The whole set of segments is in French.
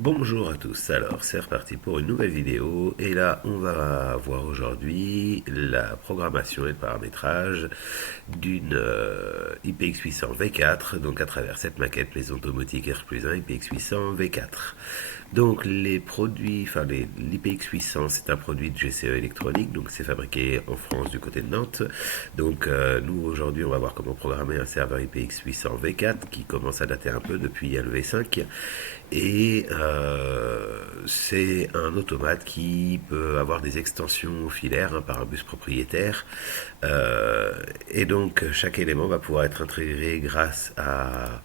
Bonjour à tous, alors c'est reparti pour une nouvelle vidéo et là on va voir aujourd'hui la programmation et le paramétrage d'une IPX800 V4, donc à travers cette maquette Maison Domotique R plus 1 IPX800 V4. Donc les produits, l'IPX800 c'est un produit de GCE électronique, donc c'est fabriqué en France du côté de Nantes. Donc nous aujourd'hui on va voir comment programmer un serveur IPX800 V4 qui commence à dater un peu depuis le V5 et c'est un automate qui peut avoir des extensions filaires par un bus propriétaire. Et donc chaque élément va pouvoir être intégré grâce à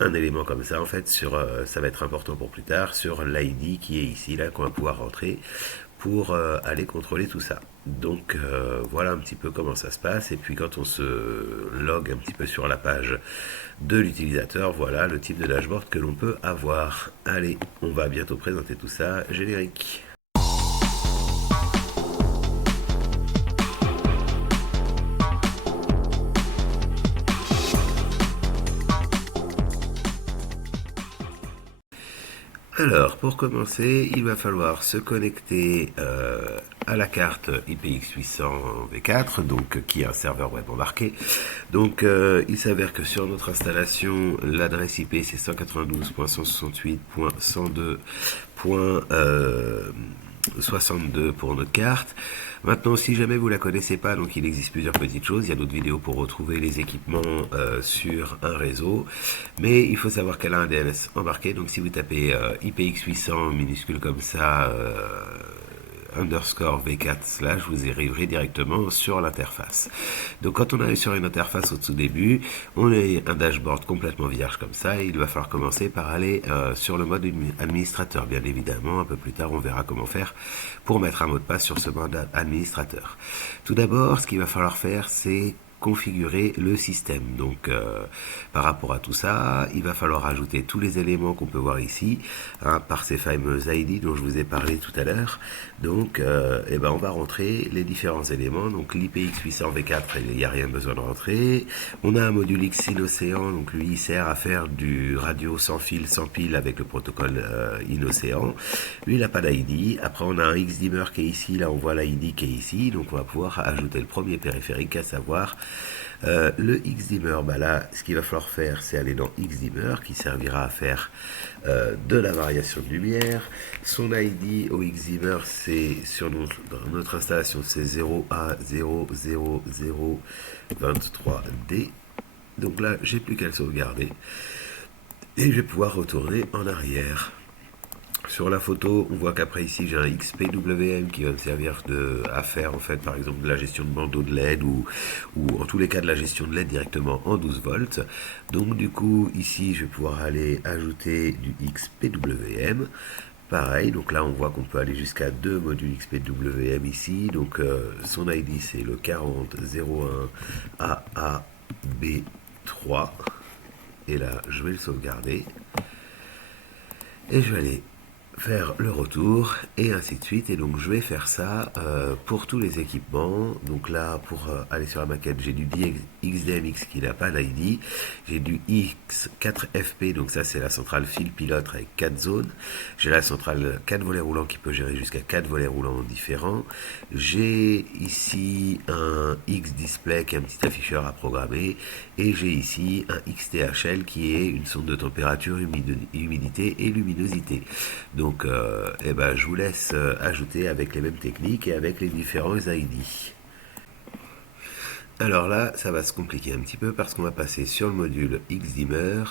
un élément comme ça en fait ça va être important pour plus tard sur l'ID qui est ici là qu'on va pouvoir rentrer pour aller contrôler tout ça. Donc voilà un petit peu comment ça se passe et puis quand on se log un petit peu sur la page de l'utilisateur, voilà le type de dashboard que l'on peut avoir. Allez, on va bientôt présenter tout ça. Générique. Alors, pour commencer, il va falloir se connecter à la carte IPX800 V4, donc qui est un serveur web embarqué. Donc, il s'avère que sur notre installation, l'adresse IP c'est 192.168.102.62 pour notre carte. Maintenant, si jamais vous la connaissez pas, donc il existe plusieurs petites choses. Il y a d'autres vidéos pour retrouver les équipements sur un réseau. Mais il faut savoir qu'elle a un DNS embarqué. Donc si vous tapez IPX800 minuscule comme ça, underscore V4 slash, vous arriverez directement sur l'interface. Donc quand on arrive sur une interface au tout début, on a un dashboard complètement vierge comme ça et il va falloir commencer par aller sur le mode administrateur. Bien évidemment, un peu plus tard, on verra comment faire pour mettre un mot de passe sur ce mode administrateur. Tout d'abord, ce qu'il va falloir faire, c'est configurer le système. Donc par rapport à tout ça, il va falloir ajouter tous les éléments qu'on peut voir ici par ces fameuses ID dont je vous ai parlé tout à l'heure. Donc on va rentrer les différents éléments. Donc l'IPX800V4, il n'y a rien besoin de rentrer. On a un module X Inocéan, donc lui il sert à faire du radio sans fil, sans pile avec le protocole Inocéan. Lui il n'a pas d'ID. Après on a un XDimmer qui est ici, là on voit l'ID qui est ici, donc on va pouvoir ajouter le premier périphérique, à savoir le XDimmer. Là, ce qu'il va falloir faire, c'est aller dans XDimmer, qui servira à faire de la variation de lumière. Son ID au XDimmer, c'est sur dans notre installation, c'est 0A00023D. Donc là, j'ai plus qu'à le sauvegarder. Et je vais pouvoir retourner en arrière. Sur la photo, on voit qu'après ici j'ai un XPWM qui va me servir à faire en fait par exemple de la gestion de bandeaux de LED ou en tous les cas de la gestion de LED directement en 12 volts. Donc du coup ici je vais pouvoir aller ajouter du XPWM. Pareil, donc là on voit qu'on peut aller jusqu'à deux modules XPWM ici. Donc son ID c'est le 4001AA B3. Et là je vais le sauvegarder. Et je vais aller faire le retour et ainsi de suite. Et donc je vais faire ça pour tous les équipements. Donc là pour aller sur la maquette, j'ai du XDMX qui n'a pas d'ID, j'ai du X4FP, donc ça c'est la centrale fil pilote avec 4 zones, j'ai la centrale 4 volets roulants qui peut gérer jusqu'à 4 volets roulants différents, j'ai ici un X-Display qui est un petit afficheur à programmer, et j'ai ici un XTHL qui est une sonde de température, humidité et luminosité. Donc je vous laisse ajouter avec les mêmes techniques et avec les différents ID. Alors là, ça va se compliquer un petit peu parce qu'on va passer sur le module XDimmer.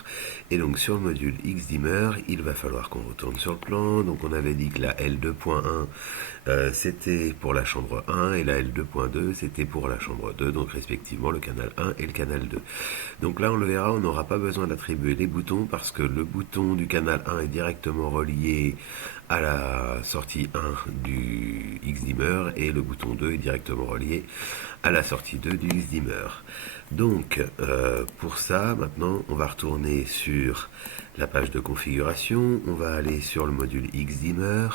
Et donc sur le module XDimmer, il va falloir qu'on retourne sur le plan. Donc on avait dit que la L2.1 c'était pour la chambre 1 et la L2.2 c'était pour la chambre 2, donc respectivement le canal 1 et le canal 2. Donc là on le verra, on n'aura pas besoin d'attribuer les boutons parce que le bouton du canal 1 est directement relié à la sortie 1 du XDimmer et le bouton 2 est directement relié à la sortie 2 du XDimmer. Donc pour ça, maintenant on va retourner sur la page de configuration, on va aller sur le module XDimmer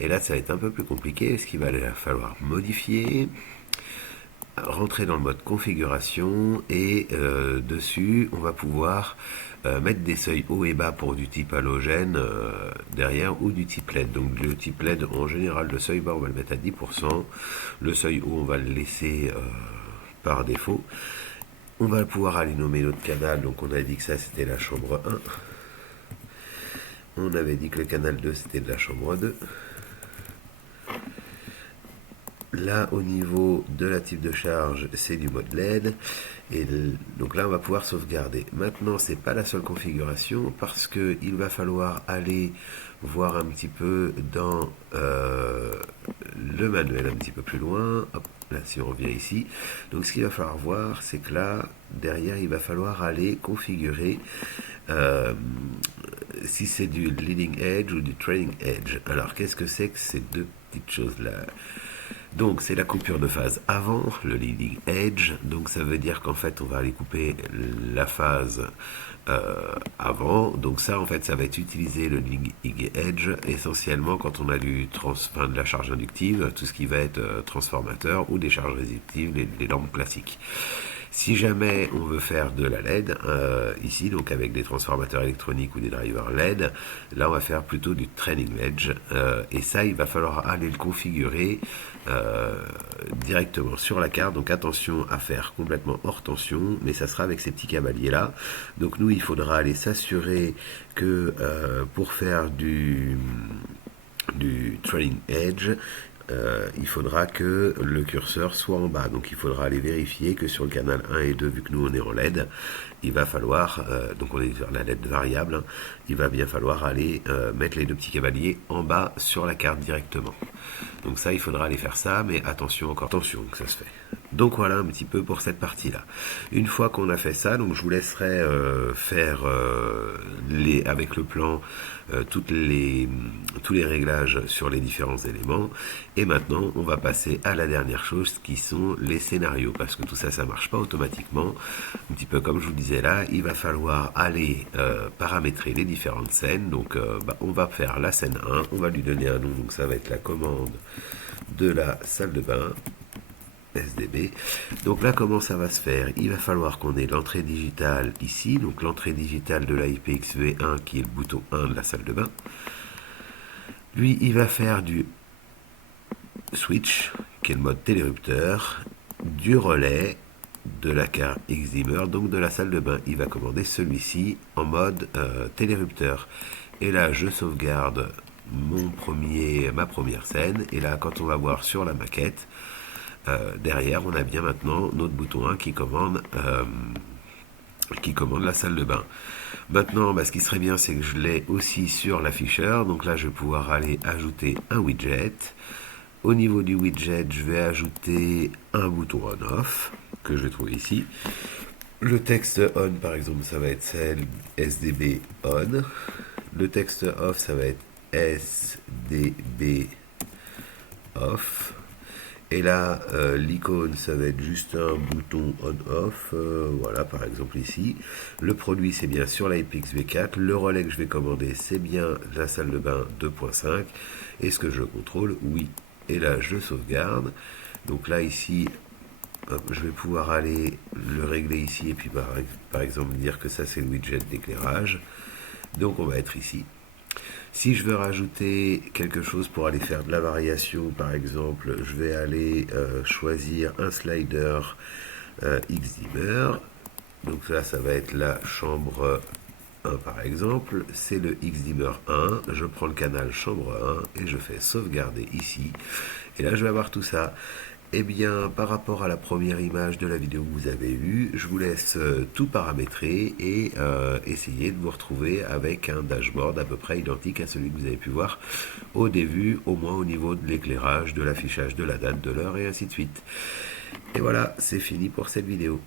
et là ça va être un peu plus compliqué, ce qu'il va falloir modifier. rentrer dans le mode configuration et dessus on va pouvoir mettre des seuils haut et bas pour du type halogène derrière ou du type LED. Donc le type LED en général, le seuil bas on va le mettre à 10%, le seuil haut on va le laisser par défaut. On va pouvoir aller nommer notre canal, donc on a dit que ça c'était la chambre 1. On avait dit que le canal 2 c'était de la chambre 2. Là, au niveau de la type de charge, c'est du mode LED. Et donc là, on va pouvoir sauvegarder. Maintenant, c'est pas la seule configuration parce que il va falloir aller voir un petit peu dans le manuel, un petit peu plus loin. Hop, là, si on revient ici. Donc, ce qu'il va falloir voir, c'est que là, derrière, il va falloir aller configurer si c'est du leading edge ou du trailing edge. Alors, qu'est-ce que c'est que ces deux petites choses-là? Donc c'est la coupure de phase avant, le leading edge, donc ça veut dire qu'en fait on va aller couper la phase avant, donc ça en fait ça va être utilisé le leading edge essentiellement quand on a de la charge inductive, tout ce qui va être transformateur ou des charges résistives, les lampes classiques. Si jamais on veut faire de la LED, ici, donc avec des transformateurs électroniques ou des drivers LED, là on va faire plutôt du trailing edge. Et ça, il va falloir aller le configurer directement sur la carte. Donc attention à faire complètement hors tension, mais ça sera avec ces petits cavaliers là. Donc nous, il faudra aller s'assurer que pour faire du trailing edge, il faudra que le curseur soit en bas. Donc il faudra aller vérifier que sur le canal 1 et 2, vu que nous on est en LED, il va falloir, donc on est sur la LED variable, hein, il va bien falloir aller mettre les deux petits cavaliers en bas sur la carte directement. Donc ça, il faudra aller faire ça, mais attention, encore attention que ça se fait. Donc voilà un petit peu pour cette partie-là. Une fois qu'on a fait ça, donc je vous laisserai faire avec le plan tous les réglages sur les différents éléments. Et maintenant, on va passer à la dernière chose qui sont les scénarios, parce que tout ça, ça marche pas automatiquement. Un petit peu comme je vous disais là, il va falloir aller paramétrer les différentes scènes. Donc on va faire la scène 1, on va lui donner un nom, donc ça va être la commande de la salle de bain. SDB. Donc là, comment ça va se faire? Il va falloir qu'on ait l'entrée digitale ici, donc l'entrée digitale de la IPXV1 qui est le bouton 1 de la salle de bain. Lui, il va faire du switch, qui est le mode télérupteur, du relais de la carte Xdimmer, donc de la salle de bain. Il va commander celui-ci en mode télérupteur. Et là, je sauvegarde ma première scène. Et là, quand on va voir sur la maquette, derrière, on a bien maintenant notre bouton 1 qui commande la salle de bain. Maintenant, ce qui serait bien, c'est que je l'ai aussi sur l'afficheur. Donc là, je vais pouvoir aller ajouter un widget. Au niveau du widget, je vais ajouter un bouton on-off que je vais trouver ici. Le texte on, par exemple, ça va être celle SDB on. Le texte off, ça va être SDB off. Et là, l'icône, ça va être juste un bouton on-off, voilà, par exemple ici. Le produit, c'est bien sur la IPXV4. Le relais que je vais commander, c'est bien la salle de bain 2.5. Est-ce que je le contrôle? Oui. Et là, je sauvegarde. Donc là, ici, hop, je vais pouvoir aller le régler ici et puis par exemple dire que ça, c'est le widget d'éclairage. Donc, on va être ici. Si je veux rajouter quelque chose pour aller faire de la variation, par exemple, je vais aller choisir un slider Xdimmer. Donc là, ça va être la chambre 1, par exemple. C'est le Xdimmer 1. Je prends le canal chambre 1 et je fais sauvegarder ici. Et là, je vais avoir tout ça. Eh bien, par rapport à la première image de la vidéo que vous avez eue, je vous laisse tout paramétrer et essayer de vous retrouver avec un dashboard à peu près identique à celui que vous avez pu voir au début, au moins au niveau de l'éclairage, de l'affichage de la date, de l'heure et ainsi de suite. Et voilà, c'est fini pour cette vidéo.